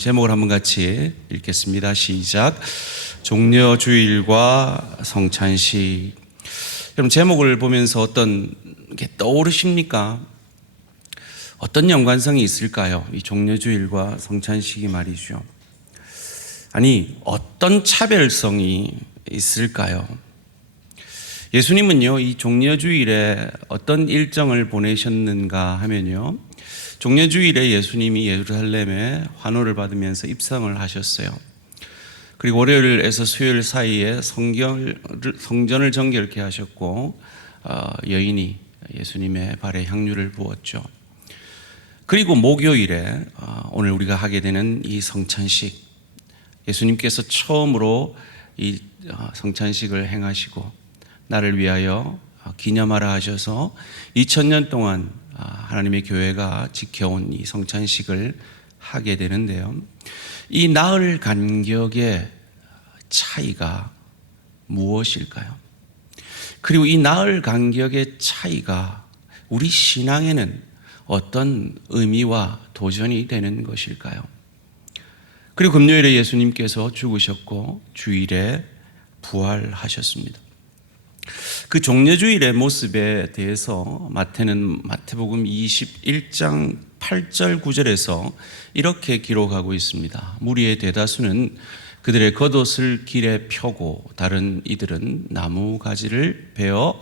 제목을 한번 같이 읽겠습니다. 시작. 종려주일과 성찬식. 여러분, 제목을 보면서 어떤 게 떠오르십니까? 어떤 연관성이 있을까요? 이 종려주일과 성찬식이 말이죠. 아니, 어떤 차별성이 있을까요? 예수님은요, 이 종려주일에 어떤 일정을 보내셨는가 하면요, 종려주일에 예수님이 예루살렘에 환호를 받으면서 입성을 하셨어요. 그리고 월요일에서 수요일 사이에 성전을 정결케 하셨고, 여인이 예수님의 발에 향유를 부었죠. 그리고 목요일에 오늘 우리가 하게 되는 이 성찬식, 예수님께서 처음으로 이 성찬식을 행하시고 나를 위하여 기념하라 하셔서 2000년 동안 하나님의 교회가 지켜온 이 성찬식을 하게 되는데요, 이 나흘 간격의 차이가 무엇일까요? 그리고 이 나흘 간격의 차이가 우리 신앙에는 어떤 의미와 도전이 되는 것일까요? 그리고 금요일에 예수님께서 죽으셨고 주일에 부활하셨습니다. 그 종려주일의 모습에 대해서 마태복음 21장 8절 9절에서 이렇게 기록하고 있습니다. 무리의 대다수는 그들의 겉옷을 길에 펴고 다른 이들은 나무 가지를 베어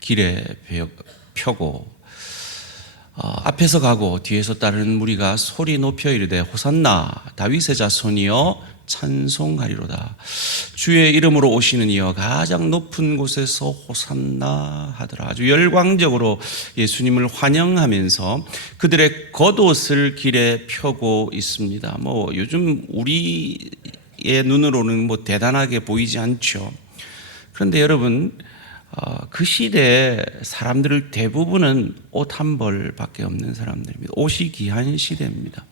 길에 펴고 앞에서 가고 뒤에서 따르는 무리가 소리 높여 이르되 호산나 다윗의 자손이여 찬송하리로다. 주의 이름으로 오시는 이여 가장 높은 곳에서 호산나 하더라. 아주 열광적으로 예수님을 환영하면서 그들의 겉옷을 길에 펴고 있습니다. 요즘 우리의 눈으로는 대단하게 보이지 않죠. 그런데 여러분, 그 시대의 사람들 대부분은 옷 한 벌밖에 없는 사람들입니다. 옷이 귀한 시대입니다.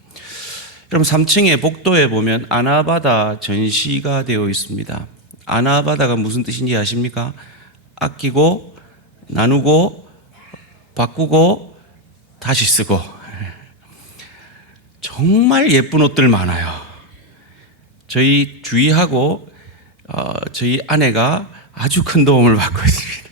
여러분, 3층의 복도에 보면 아나바다 전시가 되어 있습니다. 아나바다가 무슨 뜻인지 아십니까? 아끼고 나누고 바꾸고 다시 쓰고. 정말 예쁜 옷들 많아요. 저희 주희하고 저희 아내가 아주 큰 도움을 받고 있습니다.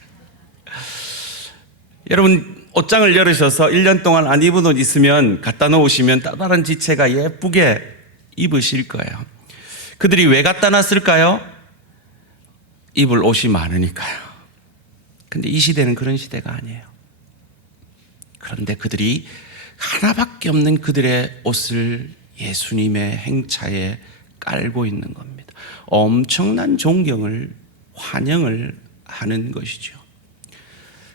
여러분, 옷장을 열으셔서 1년 동안 안 입은 옷 있으면 갖다 놓으시면 따다른 지체가 예쁘게 입으실 거예요. 그들이 왜 갖다 놨을까요? 입을 옷이 많으니까요. 근데 이 시대는 그런 시대가 아니에요. 그런데 그들이 하나밖에 없는 그들의 옷을 예수님의 행차에 깔고 있는 겁니다. 엄청난 존경을, 환영을 하는 것이죠.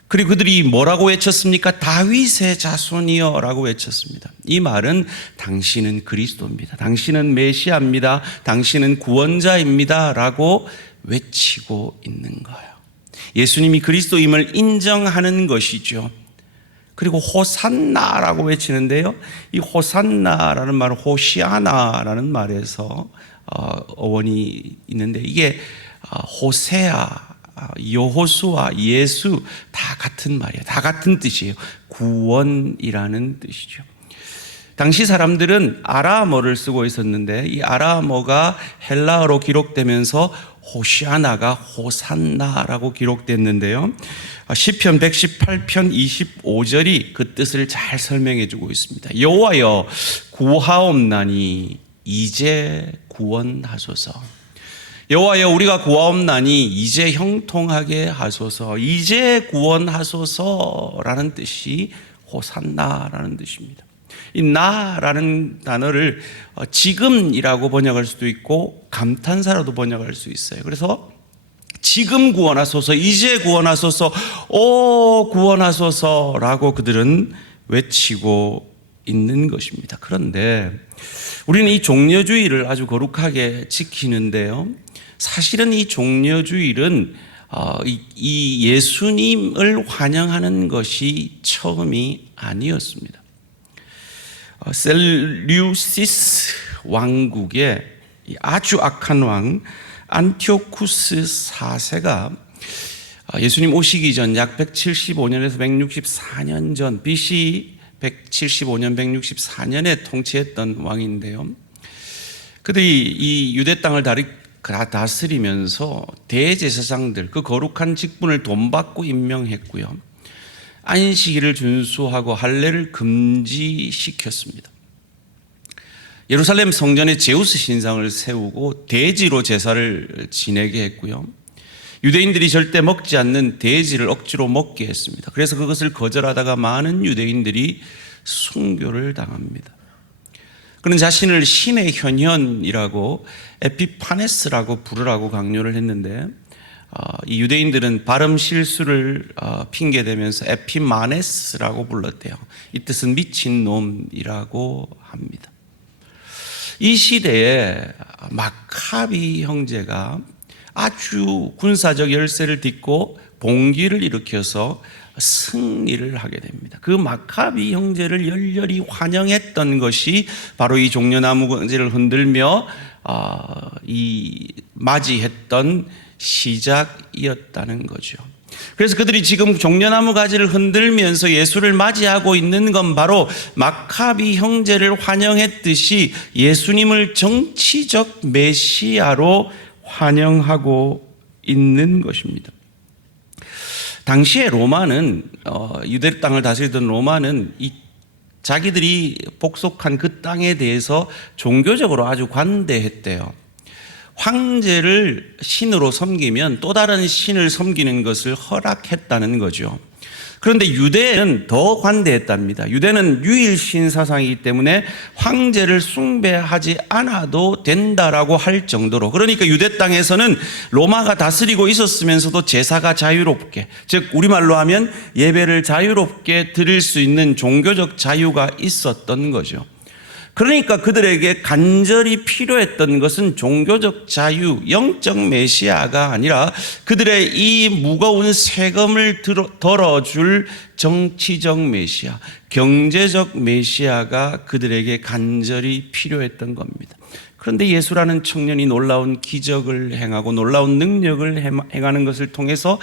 그리고 그들이 뭐라고 외쳤습니까? 다윗의 자손이여 라고 외쳤습니다. 이 말은 당신은 그리스도입니다, 당신은 메시아입니다, 당신은 구원자입니다 라고 외치고 있는 거예요. 예수님이 그리스도임을 인정하는 것이죠. 그리고 호산나라고 외치는데요, 이 호산나라는 말은 호시아나라는 말에서 어원이 있는데, 이게 호세아, 여호수아, 예수 다 같은 말이에요. 다 같은 뜻이에요. 구원이라는 뜻이죠. 당시 사람들은 아람어를 쓰고 있었는데 이 아람어가 헬라어로 기록되면서 호시아나가 호산나라고 기록됐는데요, 시편 118편 25절이 그 뜻을 잘 설명해 주고 있습니다. 여호와여 구하옵나니 이제 구원하소서. 여호와여 우리가 구하옵나니 이제 형통하게 하소서. 이제 구원하소서라는 뜻이 호산나라는 뜻입니다. 이 나라는 단어를 지금이라고 번역할 수도 있고 감탄사로도 번역할 수 있어요. 그래서 지금 구원하소서, 이제 구원하소서, 오 구원하소서라고 그들은 외치고 있는 것입니다. 그런데 우리는 이 종려주일을 아주 거룩하게 지키는데요, 사실은 이 종려주일은 이 예수님을 환영하는 것이 처음이 아니었습니다. 셀류시스 왕국의 아주 악한 왕 안티오쿠스 4세가 예수님 오시기 전 약 175년에서 164년 전 BC 175년 164년에 통치했던 왕인데요, 그들이 이 유대 땅을 다스리면서 대제사장들, 그 거룩한 직분을 돈 받고 임명했고요. 안식일을 준수하고 할례를 금지시켰습니다. 예루살렘 성전에 제우스 신상을 세우고 대지로 제사를 지내게 했고요. 유대인들이 절대 먹지 않는 돼지를 억지로 먹게 했습니다. 그래서 그것을 거절하다가 많은 유대인들이 순교를 당합니다. 그는 자신을 신의 현현이라고 에피파네스라고 부르라고 강요를 했는데, 이 유대인들은 발음 실수를 핑계대면서 에피마네스라고 불렀대요. 이 뜻은 미친 놈이라고 합니다. 이 시대에 마카비 형제가 아주 군사적 열세를 딛고 봉기를 일으켜서 승리를 하게 됩니다. 그 마카비 형제를 열렬히 환영했던 것이 바로 이 종려나무 가지를 흔들며 맞이했던 시작이었다는 거죠. 그래서 그들이 지금 종려나무 가지를 흔들면서 예수를 맞이하고 있는 건 바로 마카비 형제를 환영했듯이 예수님을 정치적 메시아로 환영하고 있는 것입니다. 당시에 로마는 유대 땅을 다스리던 로마는 자기들이 복속한 그 땅에 대해서 종교적으로 아주 관대했대요. 황제를 신으로 섬기면 또 다른 신을 섬기는 것을 허락했다는 거죠. 그런데 유대는 더 관대했답니다. 유대는 유일신 사상이기 때문에 황제를 숭배하지 않아도 된다라고 할 정도로, 그러니까 유대 땅에서는 로마가 다스리고 있었으면서도 제사가 자유롭게, 즉 우리말로 하면 예배를 자유롭게 드릴 수 있는 종교적 자유가 있었던 거죠. 그러니까 그들에게 간절히 필요했던 것은 종교적 자유, 영적 메시아가 아니라 그들의 이 무거운 세금을 덜어줄 정치적 메시아, 경제적 메시아가 그들에게 간절히 필요했던 겁니다. 그런데 예수라는 청년이 놀라운 기적을 행하고 놀라운 능력을 행하는 것을 통해서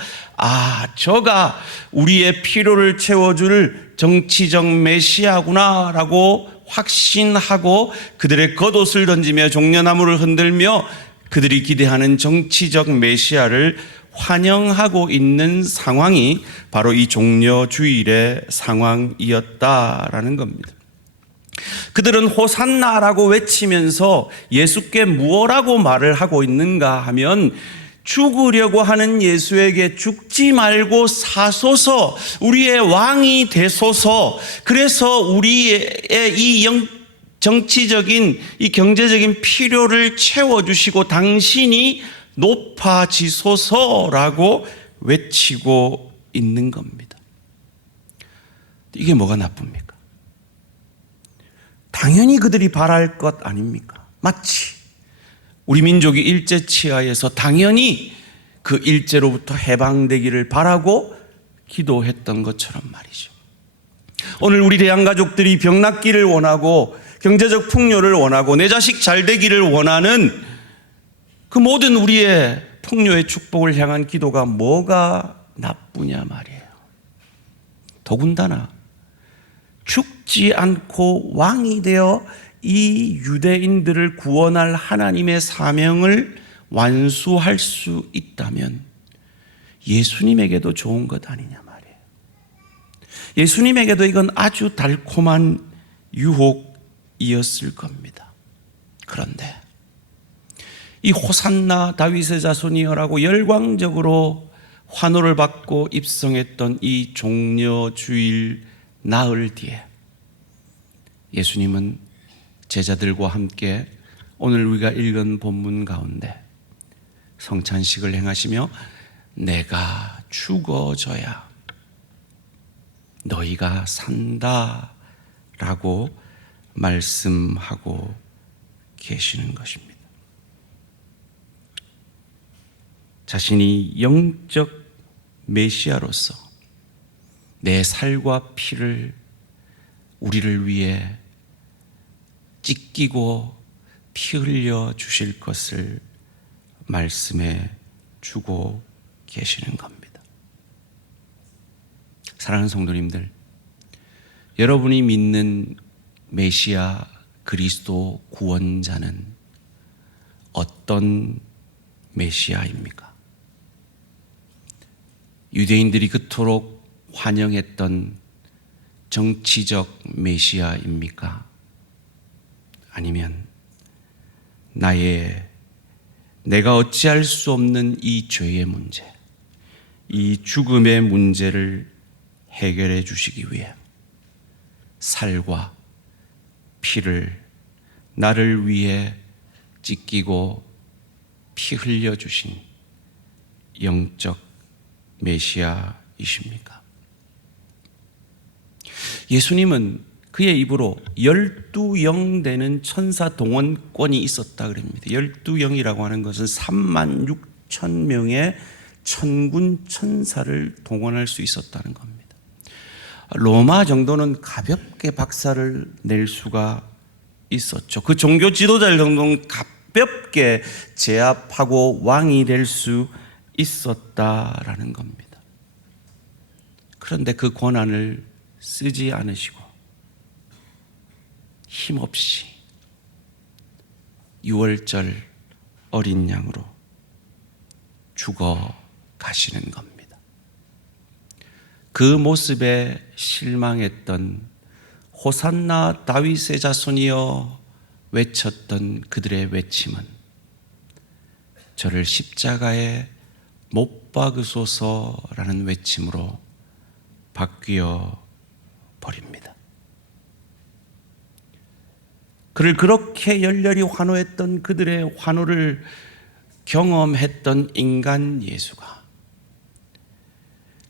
저가 우리의 필요를 채워줄 정치적 메시아구나라고 확신하고 그들의 겉옷을 던지며 종려나무를 흔들며 그들이 기대하는 정치적 메시아를 환영하고 있는 상황이 바로 이 종려주일의 상황이었다라는 겁니다. 그들은 호산나라고 외치면서 예수께 무엇라고 말을 하고 있는가 하면, 죽으려고 하는 예수에게 죽지 말고 사소서, 우리의 왕이 되소서, 그래서 우리의 이 정치적인 이 경제적인 필요를 채워주시고 당신이 높아지소서라고 외치고 있는 겁니다. 이게 뭐가 나쁩니까? 당연히 그들이 바랄 것 아닙니까? 마치 우리 민족이 일제 치하에서 당연히 그 일제로부터 해방되기를 바라고 기도했던 것처럼 말이죠. 오늘 우리 대한 가족들이 병 낫기를 원하고 경제적 풍요를 원하고 내 자식 잘 되기를 원하는 그 모든 우리의 풍요의 축복을 향한 기도가 뭐가 나쁘냐 말이에요. 더군다나 죽지 않고 왕이 되어 이 유대인들을 구원할 하나님의 사명을 완수할 수 있다면 예수님에게도 좋은 것 아니냐 말이에요. 예수님에게도 이건 아주 달콤한 유혹이었을 겁니다. 그런데 이 호산나 다윗의 자손이여라고 열광적으로 환호를 받고 입성했던 이 종려주일 나흘 뒤에 예수님은 제자들과 함께 오늘 우리가 읽은 본문 가운데 성찬식을 행하시며 내가 죽어져야 너희가 산다라고 말씀하고 계시는 것입니다. 자신이 영적 메시아로서 내 살과 피를 우리를 위해 찢기고 피 흘려 주실 것을 말씀해 주고 계시는 겁니다. 사랑하는 성도님들, 여러분이 믿는 메시아 그리스도 구원자는 어떤 메시아입니까? 유대인들이 그토록 환영했던 정치적 메시아입니까? 아니면 내가 어찌할 수 없는 이 죄의 문제, 이 죽음의 문제를 해결해 주시기 위해 살과 피를 나를 위해 찢기고 피 흘려 주신 영적 메시아이십니까? 예수님은 그의 입으로 12영 되는 천사 동원권이 있었다 그럽니다. 12영이라고 하는 것은 3만 6천 명의 천군 천사를 동원할 수 있었다는 겁니다. 로마 정도는 가볍게 박살을 낼 수가 있었죠. 그 종교 지도자들 정도는 가볍게 제압하고 왕이 될 수 있었다라는 겁니다. 그런데 그 권한을 쓰지 않으시고 힘없이 유월절 어린 양으로 죽어 가시는 겁니다. 그 모습에 실망했던 호산나 다윗의 자손이여 외쳤던 그들의 외침은 저를 십자가에 못 박으소서라는 외침으로 바뀌어 버립니다. 그를 그렇게 열렬히 환호했던 그들의 환호를 경험했던 인간 예수가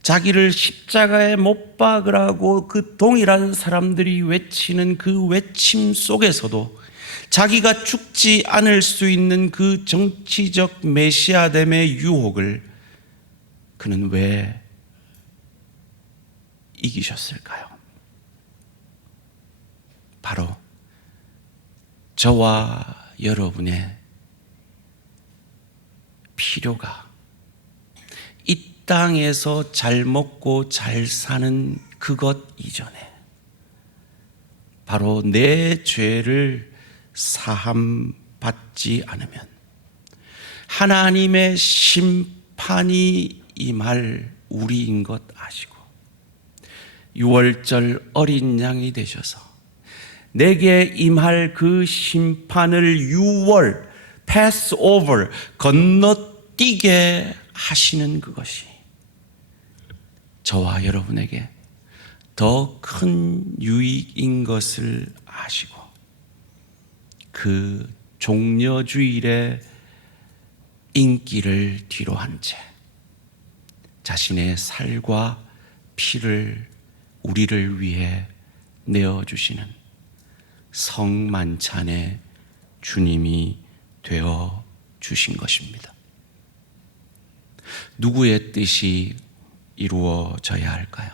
자기를 십자가에 못 박으라고 그 동일한 사람들이 외치는 그 외침 속에서도 자기가 죽지 않을 수 있는 그 정치적 메시아됨의 유혹을 그는 왜 이기셨을까요? 바로 저와 여러분의 필요가 이 땅에서 잘 먹고 잘 사는 그것 이전에 바로 내 죄를 사함받지 않으면 하나님의 심판이 임할 우리인 것 아시고 유월절 어린 양이 되셔서 내게 임할 그 심판을 유월 pass over 건너뛰게 하시는 그것이 저와 여러분에게 더 큰 유익인 것을 아시고 그 종려주일의 인기를 뒤로 한 채 자신의 살과 피를 우리를 위해 내어주시는 성만찬의 주님이 되어 주신 것입니다. 누구의 뜻이 이루어져야 할까요?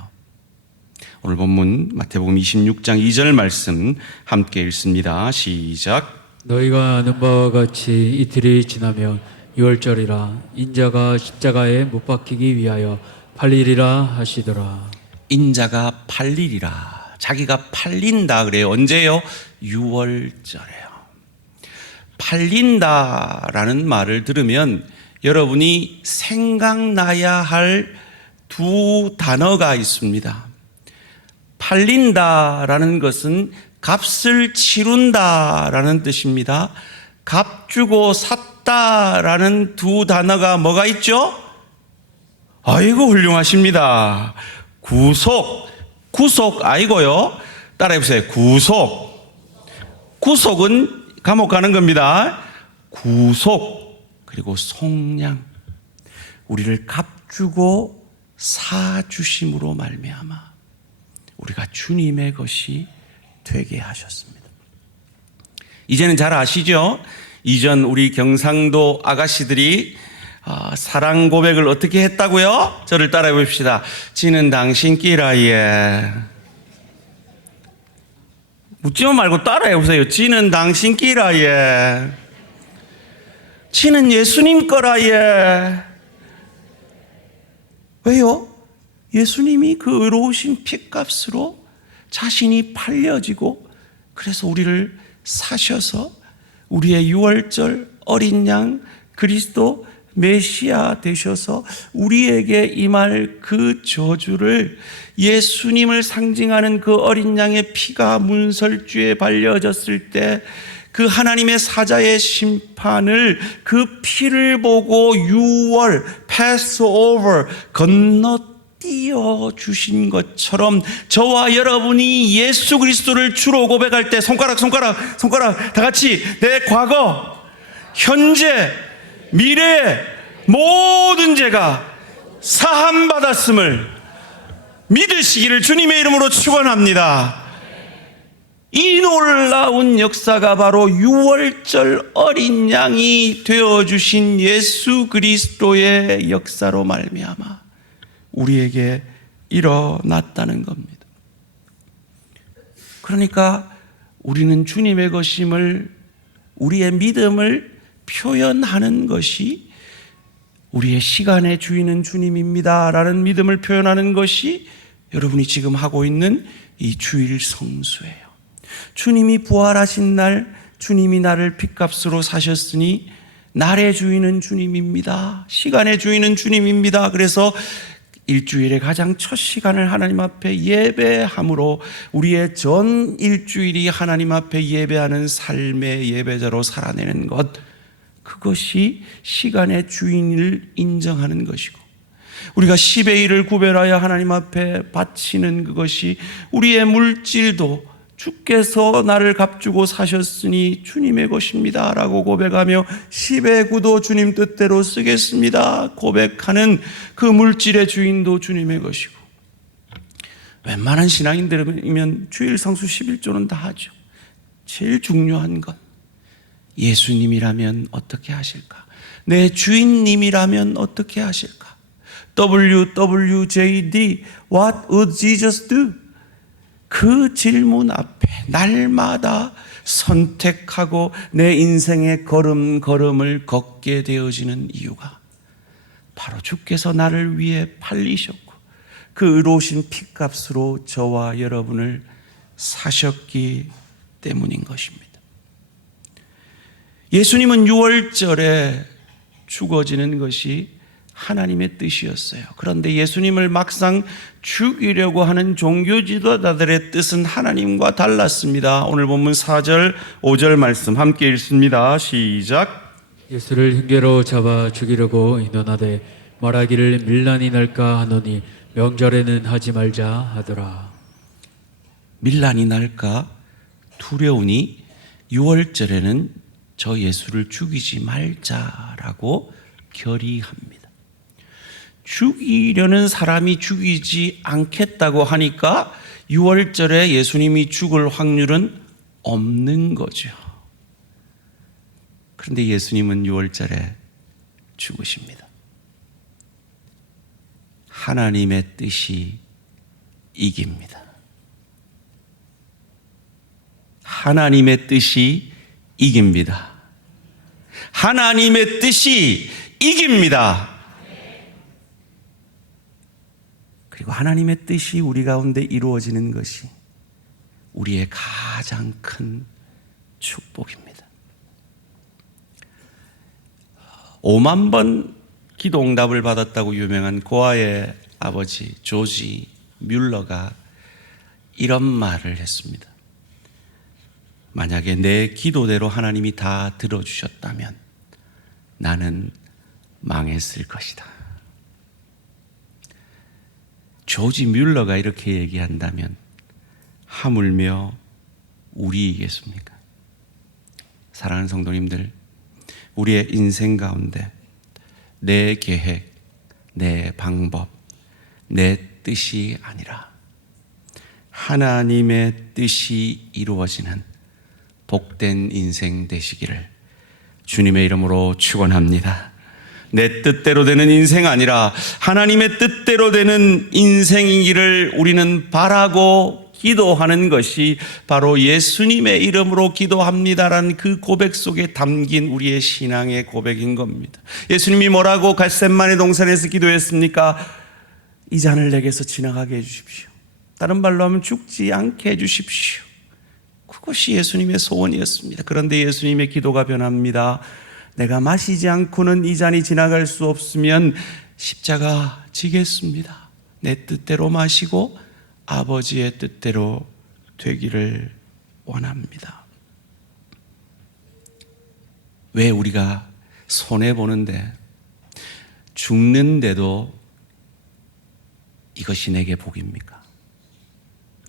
오늘 본문 마태복음 26장 2절 말씀 함께 읽습니다. 시작. 너희가 아는 바와 같이 이틀이 지나면 유월절이라 인자가 십자가에 못 박히기 위하여 팔리리라 하시더라. 인자가 팔리리라. 자기가 팔린다 그래요. 언제요? 유월절에요. 팔린다라는 말을 들으면 여러분이 생각나야 할 두 단어가 있습니다. 팔린다라는 것은 값을 치룬다라는 뜻입니다. 값 주고 샀다라는 두 단어가 뭐가 있죠? 아이고 훌륭하십니다. 구속 아이고요. 따라해보세요. 구속은 감옥 가는 겁니다. 구속 그리고 속량 우리를 값주고 사주심으로 말미암아 우리가 주님의 것이 되게 하셨습니다. 이제는 잘 아시죠? 이전 우리 경상도 아가씨들이 사랑 고백을 어떻게 했다고요? 저를 따라해 봅시다. 지는 당신끼라예. 묻지마 말고 따라해 보세요. 지는 당신끼라예. 지는 예수님 거라예. 왜요? 예수님이 그 의로우신 핏값으로 자신이 팔려지고 그래서 우리를 사셔서 우리의 유월절 어린 양 그리스도 메시아 되셔서 우리에게 임할 그 저주를, 예수님을 상징하는 그 어린 양의 피가 문설주에 발려졌을 때 그 하나님의 사자의 심판을, 그 피를 보고 6월 패스오버 건너뛰어 주신 것처럼 저와 여러분이 예수 그리스도를 주로 고백할 때 손가락 다 같이 내 과거, 현재, 미래의 모든 죄가 사함받았음을 믿으시기를 주님의 이름으로 축원합니다. 이 놀라운 역사가 바로 유월절 어린 양이 되어주신 예수 그리스도의 역사로 말미암아 우리에게 일어났다는 겁니다. 그러니까 우리는 주님의 것임을, 우리의 믿음을 표현하는 것이, 우리의 시간의 주인은 주님입니다 라는 믿음을 표현하는 것이 여러분이 지금 하고 있는 이 주일 성수예요. 주님이 부활하신 날, 주님이 나를 핏값으로 사셨으니 날의 주인은 주님입니다. 시간의 주인은 주님입니다. 그래서 일주일의 가장 첫 시간을 하나님 앞에 예배함으로 우리의 전 일주일이 하나님 앞에 예배하는 삶의 예배자로 살아내는 것, 그것이 시간의 주인을 인정하는 것이고, 우리가 10의 1을 구별하여 하나님 앞에 바치는 그것이 우리의 물질도 주께서 나를 값주고 사셨으니 주님의 것입니다 라고 고백하며 10의 9도 주님 뜻대로 쓰겠습니다 고백하는 그 물질의 주인도 주님의 것이고, 웬만한 신앙인들이면 주일 성수 11조는 다 하죠. 제일 중요한 건 예수님이라면 어떻게 하실까? 내 주인님이라면 어떻게 하실까? WWJD What would Jesus do? 그 질문 앞에 날마다 선택하고 내 인생의 걸음걸음을 걷게 되어지는 이유가 바로 주께서 나를 위해 팔리셨고 그 의로우신 핏값으로 저와 여러분을 사셨기 때문인 것입니다. 예수님은 유월절에 죽어지는 것이 하나님의 뜻이었어요. 그런데 예수님을 막상 죽이려고 하는 종교 지도자들의 뜻은 하나님과 달랐습니다. 오늘 본문 4절, 5절 말씀 함께 읽습니다. 시작. 예수를 흉계로 잡아 죽이려고 인원하되 말하기를 밀란이 날까 하노니 명절에는 하지 말자 하더라. 밀란이 날까 두려우니 유월절에는 저 예수를 죽이지 말자라고 결의합니다. 죽이려는 사람이 죽이지 않겠다고 하니까 6월절에 예수님이 죽을 확률은 없는 거죠. 그런데 예수님은 6월절에 죽으십니다. 하나님의 뜻이 이깁니다. 하나님의 뜻이 이깁니다. 하나님의 뜻이 이깁니다. 그리고 하나님의 뜻이 우리 가운데 이루어지는 것이 우리의 가장 큰 축복입니다. 5만 번 기도 응답을 받았다고 유명한 고아의 아버지 조지 뮬러가 이런 말을 했습니다. 만약에 내 기도대로 하나님이 다 들어주셨다면 나는 망했을 것이다. 조지 뮬러가 이렇게 얘기한다면 하물며 우리이겠습니까? 사랑하는 성도님들, 우리의 인생 가운데 내 계획, 내 방법, 내 뜻이 아니라 하나님의 뜻이 이루어지는 복된 인생 되시기를 주님의 이름으로 축원합니다. 내 뜻대로 되는 인생 아니라 하나님의 뜻대로 되는 인생이기를 우리는 바라고 기도하는 것이 바로 예수님의 이름으로 기도합니다라는 그 고백 속에 담긴 우리의 신앙의 고백인 겁니다. 예수님이 뭐라고 겟세마네 동산에서 기도했습니까? 이 잔을 내게서 지나가게 해주십시오. 다른 말로 하면 죽지 않게 해주십시오. 그것이 예수님의 소원이었습니다. 그런데 예수님의 기도가 변합니다. 내가 마시지 않고는 이 잔이 지나갈 수 없으면 십자가 지겠습니다. 내 뜻대로 마시고 아버지의 뜻대로 되기를 원합니다. 왜 우리가 손해보는데 죽는데도 이것이 내게 복입니까?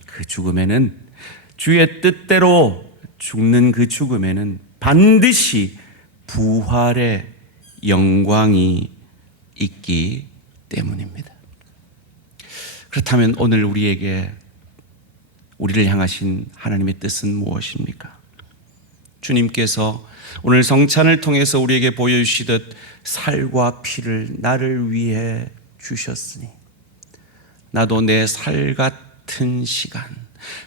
그 죽음에는, 주의 뜻대로 죽는 그 죽음에는 반드시 부활의 영광이 있기 때문입니다. 그렇다면 오늘 우리를 향하신 하나님의 뜻은 무엇입니까? 주님께서 오늘 성찬을 통해서 우리에게 보여주시듯 살과 피를 나를 위해 주셨으니 나도 내 살 같은 시간,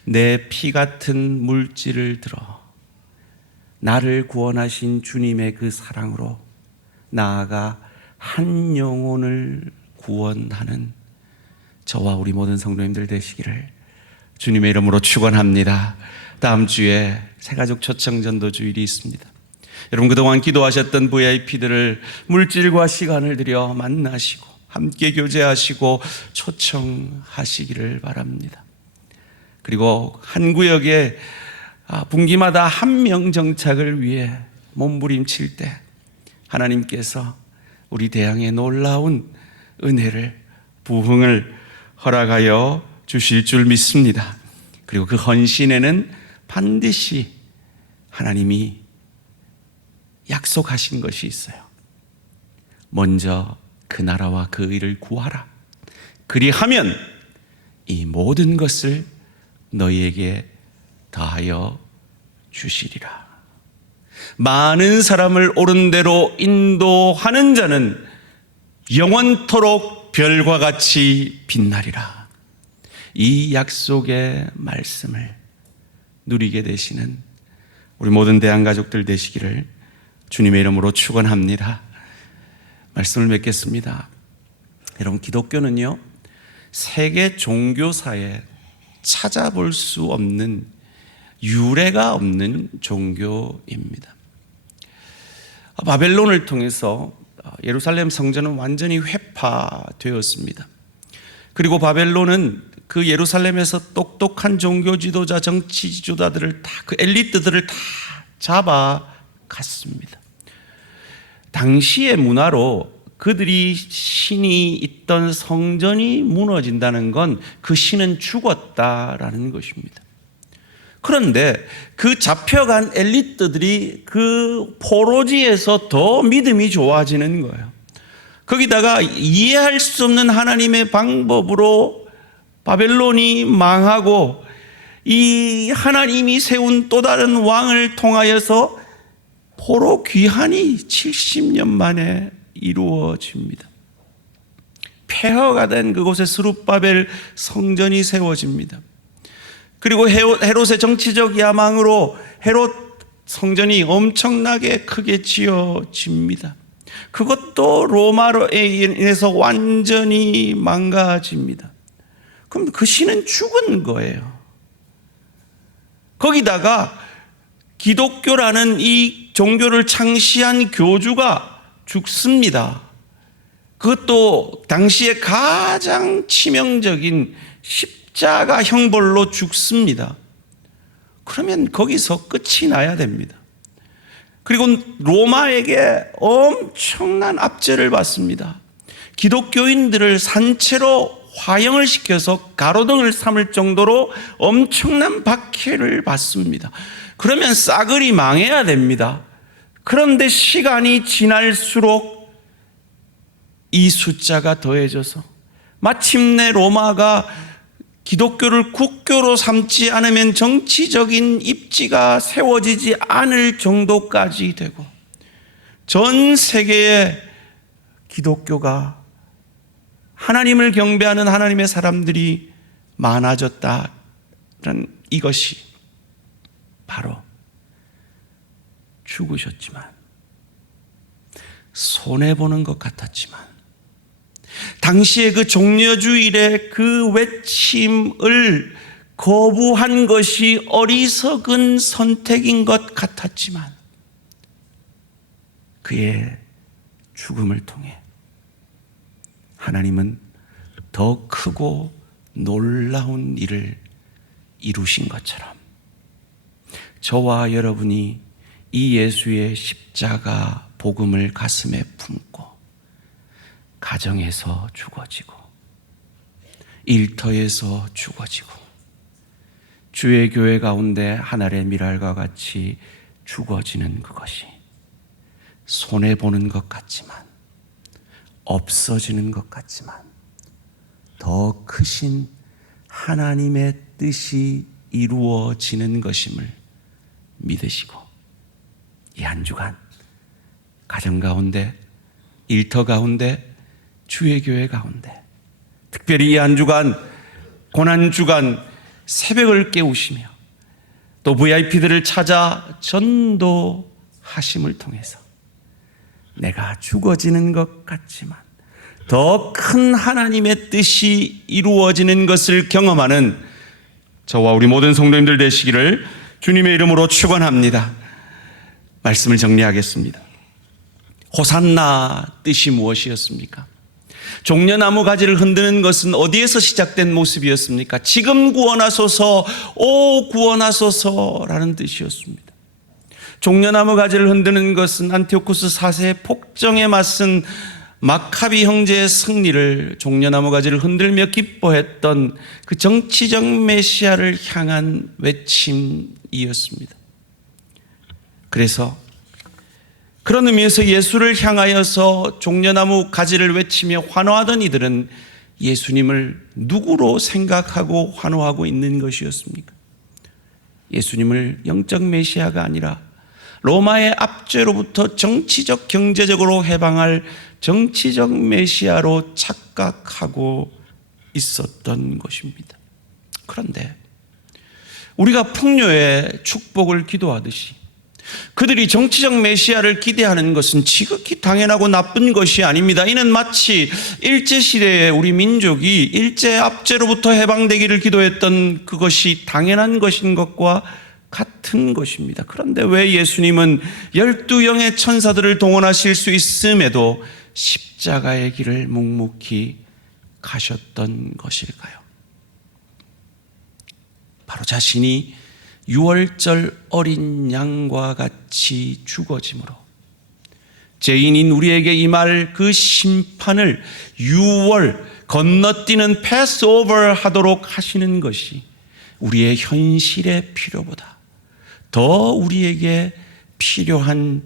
내 피 같은 물질을 들어 나를 구원하신 주님의 그 사랑으로 나아가 한 영혼을 구원하는 저와 우리 모든 성도님들 되시기를 주님의 이름으로 축원합니다. 다음 주에 새가족 초청전도 주일이 있습니다. 여러분, 그동안 기도하셨던 VIP들을 물질과 시간을 들여 만나시고 함께 교제하시고 초청하시기를 바랍니다. 그리고 한 구역에 분기마다 한 명 정착을 위해 몸부림칠 때 하나님께서 우리 대항에 놀라운 은혜를, 부흥을 허락하여 주실 줄 믿습니다. 그리고 그 헌신에는 반드시 하나님이 약속하신 것이 있어요. 먼저 그 나라와 그 의를 구하라. 그리하면 이 모든 것을 너희에게 더하여 주시리라. 많은 사람을 옳은 대로 인도하는 자는 영원토록 별과 같이 빛나리라. 이 약속의 말씀을 누리게 되시는 우리 모든 대한가족들 되시기를 주님의 이름으로 축원합니다. 말씀을 맺겠습니다. 여러분, 기독교는요, 세계 종교사에 찾아볼 수 없는, 유례가 없는 종교입니다. 바벨론을 통해서 예루살렘 성전은 완전히 회파되었습니다. 그리고 바벨론은 그 예루살렘에서 똑똑한 종교 지도자, 정치 지도자들을 다, 그 엘리트들을 다 잡아갔습니다. 당시의 문화로 그들이 신이 있던 성전이 무너진다는 건 그 신은 죽었다라는 것입니다. 그런데 그 잡혀간 엘리트들이 그 포로지에서 더 믿음이 좋아지는 거예요. 거기다가 이해할 수 없는 하나님의 방법으로 바벨론이 망하고 이 하나님이 세운 또 다른 왕을 통하여서 포로 귀환이 70년 만에 이루어집니다. 폐허가 된 그곳에 스룹바벨 성전이 세워집니다. 그리고 헤롯의 정치적 야망으로 헤롯 성전이 엄청나게 크게 지어집니다. 그것도 로마로에 인해서 완전히 망가집니다. 그럼 그 신은 죽은 거예요. 거기다가 기독교라는 이 종교를 창시한 교주가 죽습니다. 그것도 당시에 가장 치명적인 십자가 형벌로 죽습니다. 그러면 거기서 끝이 나야 됩니다. 그리고 로마에게 엄청난 압제를 받습니다. 기독교인들을 산채로 화형을 시켜서 가로등을 삼을 정도로 엄청난 박해를 받습니다. 그러면 싸그리 망해야 됩니다. 그런데 시간이 지날수록 이 숫자가 더해져서 마침내 로마가 기독교를 국교로 삼지 않으면 정치적인 입지가 세워지지 않을 정도까지 되고 전 세계에 기독교가, 하나님을 경배하는 하나님의 사람들이 많아졌다는 이것이 바로 죽으셨지만, 손해보는 것 같았지만, 당시의 그 종려주일의 그 외침을 거부한 것이 어리석은 선택인 것 같았지만, 그의 죽음을 통해 하나님은 더 크고 놀라운 일을 이루신 것처럼 저와 여러분이 이 예수의 십자가 복음을 가슴에 품고 가정에서 죽어지고 일터에서 죽어지고 주의 교회 가운데 하늘의 미랄과 같이 죽어지는 그것이 손해보는 것 같지만, 없어지는 것 같지만 더 크신 하나님의 뜻이 이루어지는 것임을 믿으시고 이 한 주간 가정 가운데, 일터 가운데, 주의 교회 가운데, 특별히 이 한 주간 고난주간 새벽을 깨우시며 또 VIP들을 찾아 전도하심을 통해서 내가 죽어지는 것 같지만 더 큰 하나님의 뜻이 이루어지는 것을 경험하는 저와 우리 모든 성도님들 되시기를 주님의 이름으로 축원합니다. 말씀을 정리하겠습니다. 호산나 뜻이 무엇이었습니까? 종려나무 가지를 흔드는 것은 어디에서 시작된 모습이었습니까? 지금 구원하소서, 오 구원하소서라는 뜻이었습니다. 종려나무 가지를 흔드는 것은 안티오쿠스 4세의 폭정에 맞선 마카비 형제의 승리를 종려나무 가지를 흔들며 기뻐했던 그 정치적 메시아를 향한 외침이었습니다. 그래서 그런 의미에서 예수를 향하여서 종려나무 가지를 외치며 환호하던 이들은 예수님을 누구로 생각하고 환호하고 있는 것이었습니까? 예수님을 영적 메시아가 아니라 로마의 압제로부터 정치적 경제적으로 해방할 정치적 메시아로 착각하고 있었던 것입니다. 그런데 우리가 풍요의 축복을 기도하듯이 그들이 정치적 메시아를 기대하는 것은 지극히 당연하고 나쁜 것이 아닙니다. 이는 마치 일제시대에 우리 민족이 일제 압제로부터 해방되기를 기도했던 그것이 당연한 것인 것과 같은 것입니다. 그런데 왜 예수님은 12영의 천사들을 동원하실 수 있음에도 십자가의 길을 묵묵히 가셨던 것일까요? 바로 자신이 유월절 어린 양과 같이 죽어짐으로 죄인인 우리에게 임할 그 심판을 유월 건너뛰는 패스오버 하도록 하시는 것이 우리의 현실의 필요보다 더 우리에게 필요한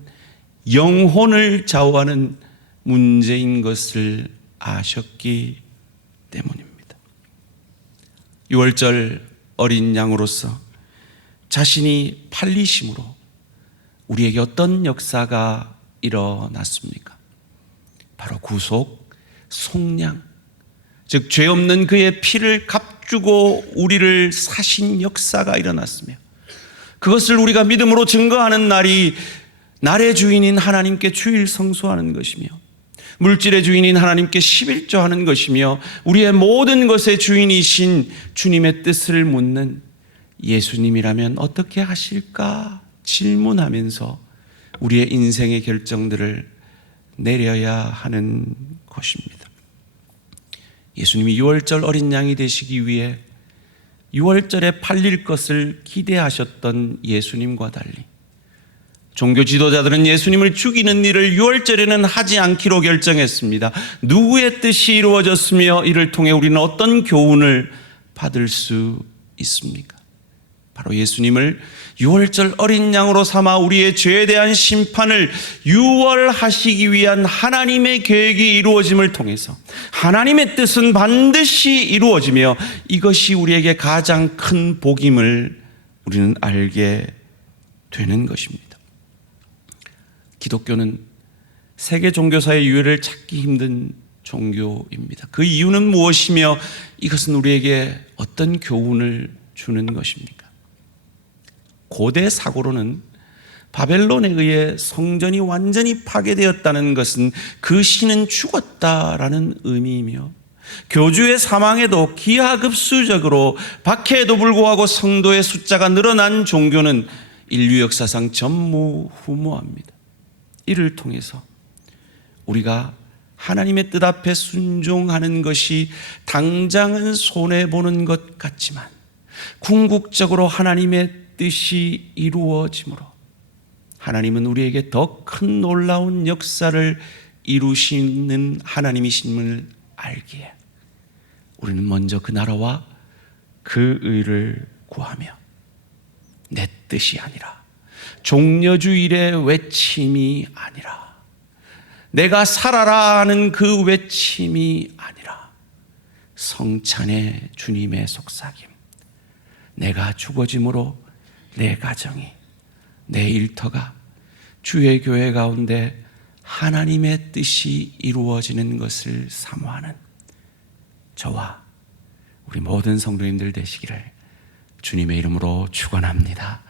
영혼을 좌우하는 문제인 것을 아셨기 때문입니다. 유월절 어린 양으로서 자신이 팔리심으로 우리에게 어떤 역사가 일어났습니까? 바로 구속, 속량, 즉 죄 없는 그의 피를 값주고 우리를 사신 역사가 일어났으며 그것을 우리가 믿음으로 증거하는 날이 날의 주인인 하나님께 주일 성수하는 것이며 물질의 주인인 하나님께 11조하는 것이며 우리의 모든 것의 주인이신 주님의 뜻을 묻는 예수님이라면 어떻게 하실까 질문하면서 우리의 인생의 결정들을 내려야 하는 것입니다. 예수님이 유월절 어린 양이 되시기 위해 유월절에 팔릴 것을 기대하셨던 예수님과 달리 종교 지도자들은 예수님을 죽이는 일을 유월절에는 하지 않기로 결정했습니다. 누구의 뜻이 이루어졌으며 이를 통해 우리는 어떤 교훈을 받을 수 있습니까? 바로 예수님을 유월절 어린 양으로 삼아 우리의 죄에 대한 심판을 유월하시기 위한 하나님의 계획이 이루어짐을 통해서 하나님의 뜻은 반드시 이루어지며 이것이 우리에게 가장 큰 복임을 우리는 알게 되는 것입니다. 기독교는 세계 종교사의 유해를 찾기 힘든 종교입니다. 그 이유는 무엇이며 이것은 우리에게 어떤 교훈을 주는 것입니까? 고대 사고로는 바벨론에 의해 성전이 완전히 파괴되었다는 것은 그 신은 죽었다라는 의미이며 교주의 사망에도 기하급수적으로 박해에도 불구하고 성도의 숫자가 늘어난 종교는 인류 역사상 전무후무합니다. 이를 통해서 우리가 하나님의 뜻 앞에 순종하는 것이 당장은 손해보는 것 같지만 궁극적으로 하나님의 뜻이 이루어짐으로 하나님은 우리에게 더 큰 놀라운 역사를 이루시는 하나님이심을 알기에 우리는 먼저 그 나라와 그 의를 구하며 내 뜻이 아니라 종려주일의 외침이 아니라 내가 살아라 하는 그 외침이 아니라 성찬의 주님의 속삭임, 내가 죽어짐으로 내 가정이, 내 일터가 주의 교회 가운데 하나님의 뜻이 이루어지는 것을 사모하는 저와 우리 모든 성도님들 되시기를 주님의 이름으로 축원합니다.